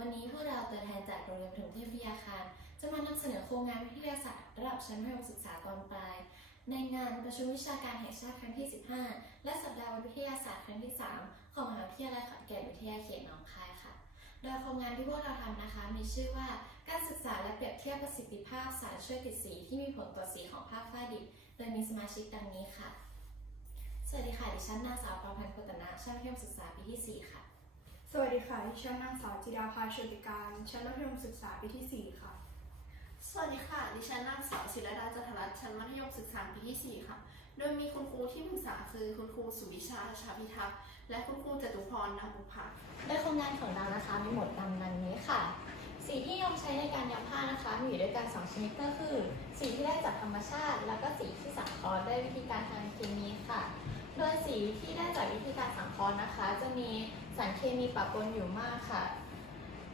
วันนี้พวกเราตัวแทนจากโรงเรียนประถมเทพวิทยาคาร จะมานำเสนอโครงงานวิทยาศาสตร์ระดับชั้นมัธยมศึกษาตอนปลาย ในงานประชุมวิชาการแห่งชาติครั้งที่ 15 และสัปดาห์วิทยาศาสตร์ครั้งที่ 3 ของมหาวิทยาลัยขอนแก่นวิทยาเขตหนองคายค่ะ โดยโครงงานที่พวกเราทำนะคะ มีชื่อว่าการศึกษาและเปรียบเทียบประสิทธิภาพสารช่วยติดสีที่มีผลต่อสีของภาพฝ้าดิบโดยมีสมาชิกดังนี้ค่ะ สวัสดีค่ะ ดิฉันนางสาวประพันธ์โคตนะชั้นมัธยมศึกษาปีที่ 4 ค่ะ สวัสดีค่ะ ดิฉันนางสาวจิดาภาโชติการ ชั้นมัธยมศึกษาปีที่ 4 ค่ะ สวัสดีค่ะ ดิฉันนางสาวศิรดาจันทรัตน์ชั้นมัธยมศึกษาปีที่ 4 ค่ะ โดยมีคุณครูที่ปรึกษาคือคุณครูสุวิชาชาพิทักษ์และคุณครูจตุพรนามบุภาโดยโครงงานของเรานะคะมีหมวดดังดังนี้ค่ะ สีที่นิยมใช้ในการย้อมผ้านะคะมีอยู่ด้วยกัน 2 ชนิดก็คือ สีที่ได้จากธรรมชาติ แล้วก็สีที่สังเคราะห์ด้วยวิธีการทางเคมีค่ะ โดยสีที่ได้จากวิธีการสังเคราะห์นะคะ จะมี สารเคมีปะปนอยู่มากค่ะ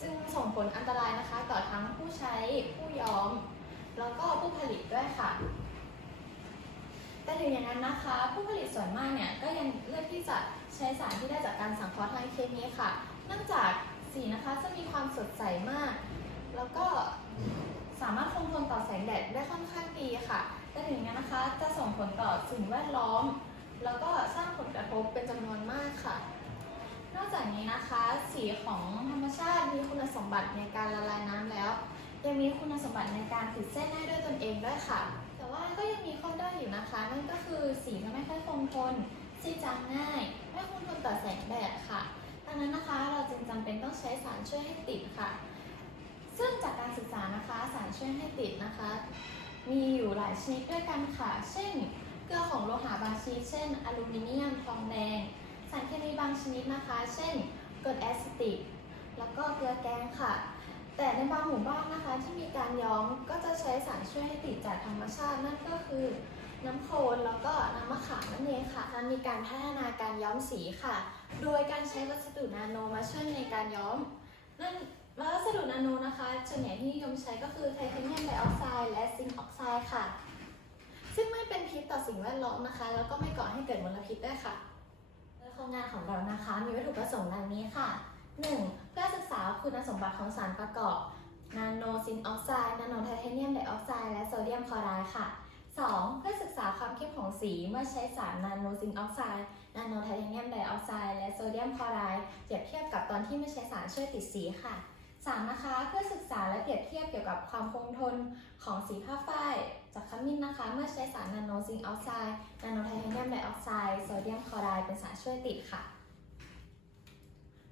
จึงส่งผลอันตรายนะคะ ต่อทั้งผู้ใช้ผู้ย้อม แล้วก็ผู้ผลิตด้วยค่ะ แต่ถึงอย่างนั้นนะคะ ผู้ผลิตส่วนมากเนี่ยก็ยังเลือกที่จะใช้สารที่ได้จากการสังเคราะห์ทางเคมีค่ะเนื่องจากสีนะคะจะมีความสดใสมาก แล้วก็สามารถคงทนต่อแสงแดดได้ค่อนข้างดีค่ะ แต่ถึงอย่างนั้นนะคะจะส่งผลต่อสิ่งแวดล้อม แล้วก็สร้างผลกระทบเป็นจำนวนมากค่ะ นอก จากนี้นะคะ สีของธรรมชาติมีคุณสมบัติในการละลายน้ำแล้ว ยังมีคุณสมบัติในการติดเส้นได้ด้วยตนเองด้วยค่ะ แต่ว่าก็ยังมีข้อด้อยอยู่นะคะ นั่นก็คือสีจะไม่ค่อยคงทนสีจางง่าย ไม่คงทนต่อแสงแดดค่ะดังนั้นนะคะเราจึงจำเป็นต้องใช้สารช่วยให้ติดค่ะ ซึ่งจากการศึกษานะคะสารช่วยให้ติดนะคะ มีอยู่หลายชนิดด้วยกันค่ะ เช่น เกลือของโลหะบางชนิดเช่น อลูมิเนียมทองแดง สารเคมีบางชนิดนะคะ เช่นกรดแอซิติก แล้วก็เกลือแกงค่ะ แต่ในบางหมู่บ้านนะคะที่มีการย้อมก็จะใช้สารช่วยให้ติดจากธรรมชาตินั่นก็คือน้ำโคลนแล้วก็น้ำมะขามนั่นเองค่ะการมีการพัฒนาการย้อมสีค่ะ โดยการใช้วัสดุนาโนมาช่วยในการย้อม นั่นวัสดุนาโนนะคะส่วนใหญ่ที่นิยมใช้ก็คือไทเทเนียมไดออกไซด์และซิงค์ออกไซด์ค่ะ ซึ่งไม่เป็นพิษต่อสิ่งแวดล้อมนะคะ แล้วก็ไม่ก่อให้เกิดมลพิษด้วยค่ะ รงงานของเรานะคะ มีวัตถุประสงค์ดังนี้ค่ะ 1. เพื่อศึกษาคุณสมบัติของสารประกอบนาโนซิงออกไซด์นาโนไทเทเนียมไดออกไซด์และโซเดียมคลอไรด์ค่ะ 2. เพื่อศึกษาความเข้มของสีเมื่อใช้สารนาโนซิงออกไซด์นาโนไทเทเนียมไดออกไซด์และโซเดียมคลอไรด์เปรียบเทียบกับตอนที่ไม่ใช้สารช่วยติดสีค่ะ 3. นะคะ เพื่อศึกษาและเปรียบเทียบเกี่ยวกับความคงทนของสีผ้าฝ้ายจากขมิ้นนะคะ เมื่อใช้สารนาโนซิงค์ออกไซด์นาโนไทเทเนียมไดออกไซด์โซเดียมคลอไรด์เป็นสารช่วยติดค่ะ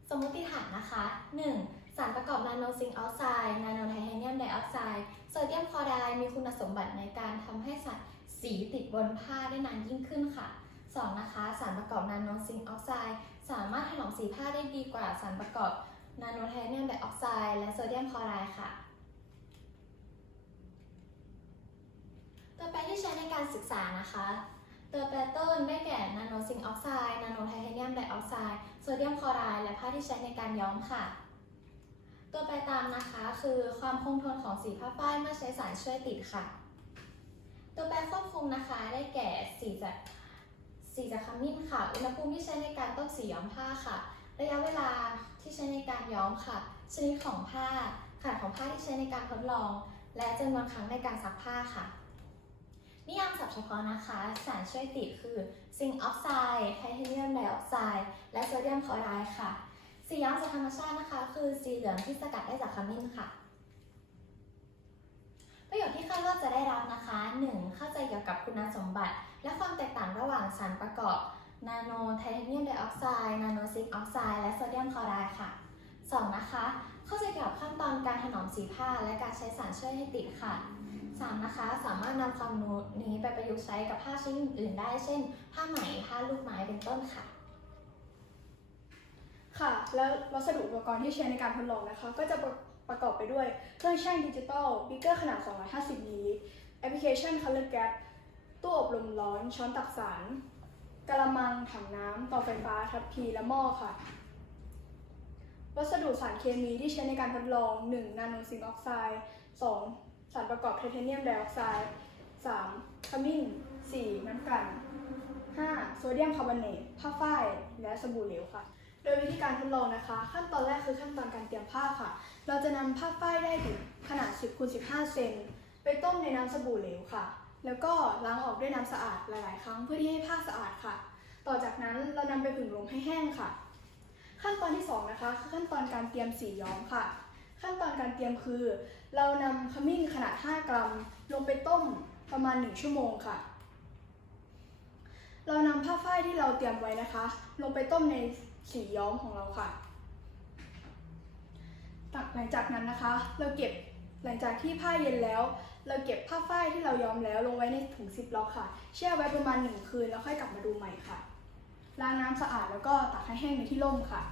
สมมติฐานนะคะ 1. สารประกอบนาโนซิงค์ออกไซด์นาโนไทเทเนียมไดออกไซด์โซเดียมคลอไรด์มีคุณสมบัติในการทำให้สารสีติดบนผ้าได้นานยิ่งขึ้นค่ะ 2. นะคะ สารประกอบนาโนซิงค์ออกไซด์สามารถถนอมสีผ้าได้ดีกว่าสารประกอบ นาโนไทเทเนียมไดออกไซด์และโซเดียมคลอไรด์ค่ะตัวแปรที่ใช้ในการศึกษานะคะ ตัวแปรต้นได้แก่นาโนซิงออกไซด์นาโนไทเทเนียมไดออกไซด์โซเดียมคลอไรด์และผ้าที่ใช้ในการย้อมค่ะ ตัวแปรตามนะคะคือความคงทนของสีผ้าฝ้ายเมื่อใช้สารช่วยติดค่ะ ตัวแปรควบคุมนะคะได้แก่สีจากสีจากขมิ้นค่ะ อุณหภูมิที่ใช้ในการต้มสีย้อมผ้าค่ะ ระยะเวลาที่ใช้ในการย้อมค่ะ ชนิดของผ้า ขนาดของผ้าที่ใช้ในการทดลอง และจำนวนครั้งในการซักผ้าค่ะ นิยามศัพท์เฉพาะนะคะ สารช่วยติคือซิงค์ออกไซด์ไทเทเนียมไดออกไซด์และโซเดียมคลอไรด์ค่ะ สีย้อมจากธรรมชาตินะคะ คือสีเหลืองที่สกัดได้จากขมิ้นค่ะประโยชน์ที่คาดว่าจะได้รับนะคะ 1. เข้าใจเกี่ยวกับคุณสมบัติ และความแตกต่างระหว่างสารประกอบ นาโนไทเทเนียมไดออกไซด์นาโนซิงค์ออกไซด์และโซเดียมคลอไรด์ค่ะ 2. นะคะ เข้าใจเกี่ยวกับขั้นตอนการถนอมสีผ้า และการใช้สารช่วยให้ติดค่ะ 3. นะคะ สามารถนำความรู้นี้ไปประยุกต์ใช้กับผ้าชนิดอื่นๆได้ เช่น ผ้าไหม ผ้าลูกไม้ เป็นต้นค่ะ ค่ะ แล้ววัสดุอุปกรณ์ที่ใช้ในการทดลองนะคะ ก็จะประประกอบไปด้วย เครื่องชั่งดิจิตอลบิ๊กเกอร์ขนาด 250มิลลิลิตร แอปพลิเคชัน Color Gap ตู้อบลมร้อน ช้อนตักสาร กระมังถังน้ำเตาไฟฟ้าทัพพีและหม้อค่ะ วัสดุสารเคมีที่ใช้ในการทดลอง 1. นาโนซิงออกไซด์ 2. สารประกอบไทเทเนียมไดออกไซด์ 3. ขมิ้น 4. น้ำกัน 5. โซเดียมคาร์บอเนตผ้าฝ้าย และสบู่เหลวค่ะ โดดยวิธีการทดลองนะคะ ขั้นตอนแรกคือขั้นตอนการเตรียมผ้าค่ะ เราจะนำผ้าฝ้ายได้ถึงขนาด 10คูณ15 เซนไปต้มในน้ำสบู่เหลวค่ะ แล้วก็ล้างออกด้วยน้ำสะอาดหลาย ๆ ครั้งเพื่อที่ให้ผ้าสะอาดค่ะ ต่อจากนั้นเรานำไปผึ่งลมให้แห้งค่ะ ขั้นตอนที่สองนะคะคือขั้นตอนการเตรียมสีย้อมค่ะ ขั้นตอนการเตรียมคือ เรานำขมิ้นขนาด 5 กรัม ลงไปต้มประมาณ 1 ชั่วโมงค่ะ เรานำผ้าฝ้ายที่เราเตรียมไว้นะคะ ลงไปต้มในสีย้อมของเราค่ะหลังจากนั้นนะคะ เราเก็บหลังจากที่ผ้าเย็นแล้ว เราเก็บผ้าฝ้ายที่เราย้อมแล้วลงไว้ในถุงซิปล็อกค่ะ แช่ไว้ประมาณ 1 คืนแล้วค่อยกลับมาดูใหม่ค่ะ ล้างน้ำสะอาดแล้วก็ตากให้แห้งในที่ร่มค่ะ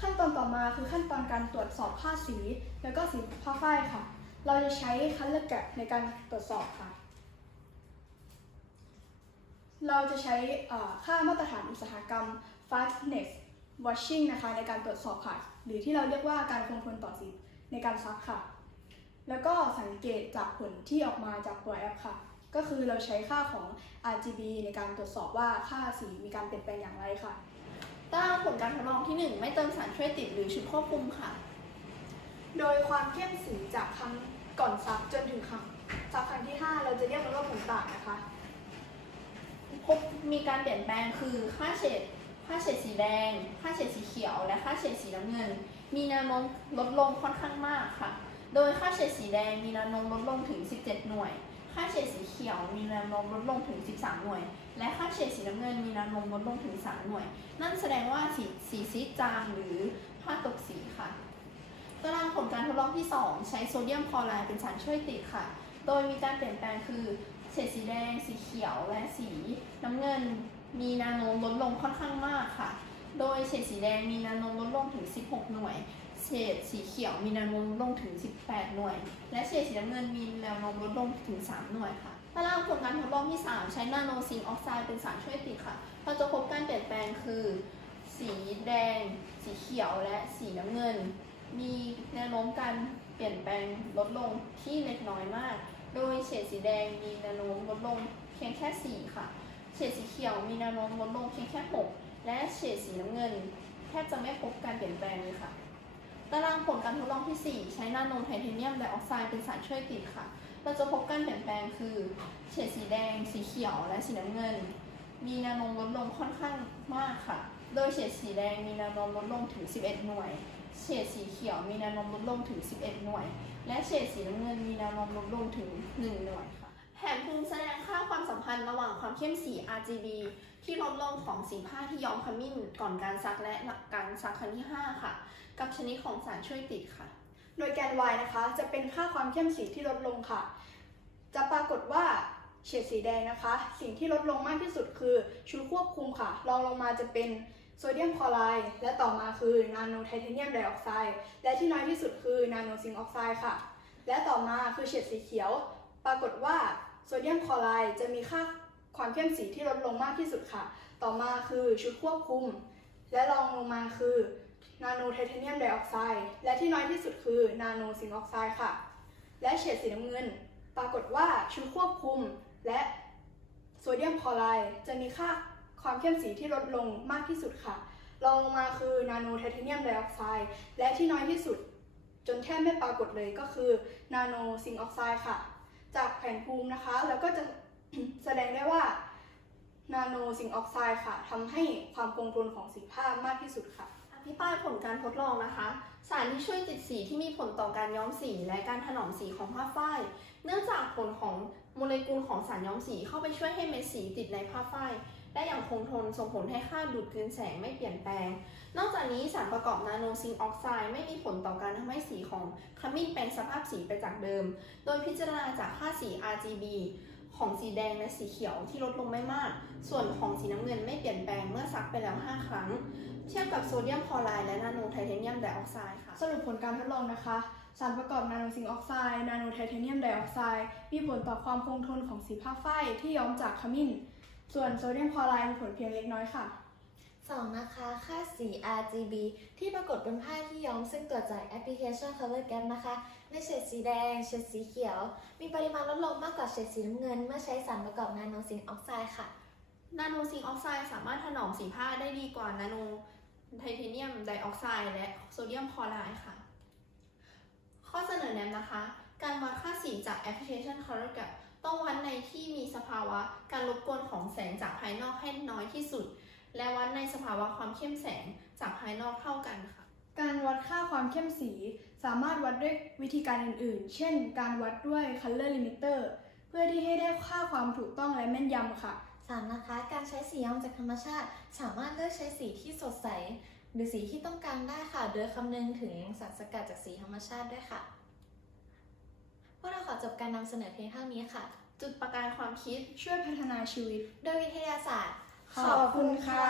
ขั้นตอนต่อมาคือขั้นตอนการตรวจสอบค่าสี แล้วก็สีผ้าฝ้ายค่ะ เราจะใช้คัลเลอร์แกะในการตรวจสอบค่ะ เราจะใช้ค่ามาตรฐานอุตสาหกรรม fastness washing นะคะในการตรวจสอบค่ะ หรือที่เราเรียกว่าการคงทนต่อสีในการซักค่ะ แล้วก็สังเกตจากผลที่ออกมาจากตัวแอปค่ะ ก็คือเราใช้ค่าของ RGB ในการตรวจสอบว่าค่าสีมีการเปลี่ยนแปลงอย่างไรค่ะตารางผลการทดลองที่ 1 ไม่เติมสารช่วยติดหรือชุดควบคุมค่ะ โดยความเข้มสีจากครั้งก่อนซักจนถึงครั้งซักครั้งที่ 5 เราจะเรียกมันว่าผลต่างนะคะ พบมีการเปลี่ยนแปลงคือค่าเฉดค่าเฉดสีแดง ค่าเฉดสีเขียว และค่าเฉดสีน้ำเงิน มีแนวโน้มลดลงค่อนข้างมากค่ะ โดยค่าเฉดสีแดงมีแนวโน้มลดลงถึง 17 หน่วย ค่าเฉดสีเขียวมีแนวโน้มลดลงถึง 13 หน่วย และค่าเฉดสีน้ำเงินมีแนวโน้มลดลงถึง 3 หน่วย นั่นแสดงว่าสีสีซีดจางหรือผ้าตกสีค่ะตารางผลการทดลองที่ 2 ใช้โซเดียมคลอไรด์เป็นสารช่วยติดค่ะ โดยมีการเปลี่ยนแปลงคือเฉดสีแดง สีเขียว และสีน้ำเงิน มีแนวโน้มลดลงค่อนข้างมากค่ะ โดยเฉดสีแดงมีแนวโน้มลดลงถึง 16 หน่วย เฉดสีเขียวมีแนวโน้มลดลงถึง 18 หน่วย และเฉดสีน้ำเงินมีแนวโน้มลดลงถึง 3 หน่วยค่ะตารางผลการทดลองที่ 3 ใช้นาโนซิงออกไซด์เป็นสารช่วยติดค่ะ เราจะพบการเปลี่ยนแปลงคือ สีแดง สีเขียวและสีน้ำเงิน มีแนวโน้มการเปลี่ยนแปลงลดลงที่เล็กน้อยมาก โดยเฉดสีแดงมีแนวโน้มลดลงเพียงแค่ 4 ค่ะ เฉดสีเขียวมีแนวโน้มลดลงเพียงแค่ 6 และเฉดสีน้ำเงิน แทบจะไม่พบการเปลี่ยนแปลงเลยค่ะ ตารางผลการทดลองที่ 4 ใช้นาโนไทเทเนียมไดออกไซด์เป็นสารช่วยติดค่ะ เราจะพบการเปลี่ยนแปลงคือเฉดสีแดง สีเขียว และสีน้ำเงิน มีนวโนลดลงค่อนข้างมากค่ะ โดยเฉดสีแดงมีนวโนลดลงถึง 11 หน่วย เฉดสีเขียวมีนวโนลดลงถึง 11 หน่วย และเฉดสีน้ำเงินมีนวโนลดลงถึง 1 หน่วยค่ะ แผนภูมิแสดงค่าความสัมพันธ์ระหว่างความเข้มสี RGB ที่ลดลงของสีผ้าที่ย้อมขมิ้นก่อนการซักและหลังการซักครั้งที่ 5 ค่ะ กับชนิดของสารช่วยติดค่ะ โดยแกน y นะคะ จะเป็นค่าความเข้มสีที่ลดลงค่ะ จะปรากฏว่าเฉดสีแดงนะคะ สิ่งที่ลดลงมากที่สุดคือชุดควบคุมค่ะรองลงมาจะเป็นโซเดียมคลอไรด์และต่อมาคือนาโนไทเทเนียมไดออกไซด์และที่น้อยที่สุดคือนาโนซิงค์ออกไซด์ค่ะ และต่อมาคือเฉดสีเขียว ปรากฏว่า โซเดียมคลอไรด์จะมีค่าความเข้มสีที่ลดลงมากที่สุดค่ะ ต่อมาคือชุดควบคุม และรองลงมาคือนาโนไทเทเนียมไดออกไซด์และที่น้อยที่สุดคือนาโนซิงค์ออกไซด์ค่ะ และเฉดสีน้ำเงิน ปรากฏว่าชุดควบคุม และโซเดียมคลอไรด์จะมีค่าความเข้มสีที่ลดลงมากที่สุดค่ะรองลงมาคือนาโนไทเทเนียมไดออกไซด์และที่น้อยที่สุด จนแทบไม่ปรากฏเลยก็คือนาโนซิงค์ออกไซด์ค่ะ จากแผนภูมินะคะ แล้วก็จะแสดงได้ว่านาโนซิงออกไซด์ค่ะทำให้ความคงทนของสีผ้ามากที่สุดค่ะอภิปรายผลการทดลองนะคะ สารที่ช่วยติดสีที่มีผลต่อการย้อมสีและการถนอมสีของผ้าฝ้าย เนื่องจากผลของโมเลกุลของสารย้อมสีเข้าไปช่วยให้เม็ดสีติดในผ้าฝ้าย ได้อย่างคงทนส่งผลให้ค่าดูดกลืนแสงไม่เปลี่ยนแปลง นอกจากนี้สารประกอบนาโนซิงออกไซด์ไม่มีผลต่อการทำให้สีของขมิ้นแปลงสภาพสีไปจากเดิม โดยพิจารณาจากค่าสี RGB ของสีแดงและสีเขียวที่ลดลงไม่มาก ส่วนของสีน้ำเงินไม่เปลี่ยนแปลงเมื่อซักไปแล้ว 5 ครั้ง เทียบกับโซเดียมคลอไรด์และนาโนไทเทเนียมไดออกไซด์ค่ะ สรุปผลการทดลองนะคะ สารประกอบนาโนซิงออกไซด์ นาโนไทเทเนียมไดออกไซด์ มีผลต่อความคงทนของสีผ้าฝ้ายที่ย้อมจากขมิ้น ส่วนโซเดียมคลอไรด์มีผลเพียงเล็กน้อยค่ะ 2 นะคะ ค่าสี RGB ที่ปรากฏบนผ้าที่ย้อมซึ่งตรวจจากแอปพลิเคชัน Color Gap นะคะ ในเฉดสีแดง เฉดสีเขียว มีปริมาณลดลงมากกว่าเฉดสีน้ำเงิน เมื่อใช้สารประกอบนาโนซิงค์ออกไซด์ค่ะ นาโนซิงค์ออกไซด์สามารถถนอมสีผ้าได้ดีกว่านาโนไทเทเนียมไดออกไซด์และโซเดียมคลอไรด์ค่ะ ข้อเสนอแนะนะคะ การวัดค่าสีจากแอปพลิเคชัน Color Gap ต้องวัดในที่มีสภาวะการรบกวนของแสงจากภายนอกให้น้อยที่สุด และวัดในสภาวะความเข้มแสงจากภายนอกเท่ากันค่ะ การวัดค่าความเข้มสี สามารถวัดด้วยวิธีการอื่น ๆ เช่น การวัดด้วย color limiter เพื่อที่ให้ได้ค่าความถูกต้องและแม่นยำค่ะสามนะคะ การใช้สีย้อมจากธรรมชาติ สามารถเลือกใช้สีที่สดใส หรือสีที่ต้องการได้ค่ะ โดยคำนึงถึงสารสกัดจากสีธรรมชาติด้วยค่ะ พวกเราขอจบการนำเสนอเพียงเท่านี้ค่ะ จุดประกายความคิดช่วยพัฒนาชีวิต โดยวิทยาศาสตร์ ขอบคุณค่ะ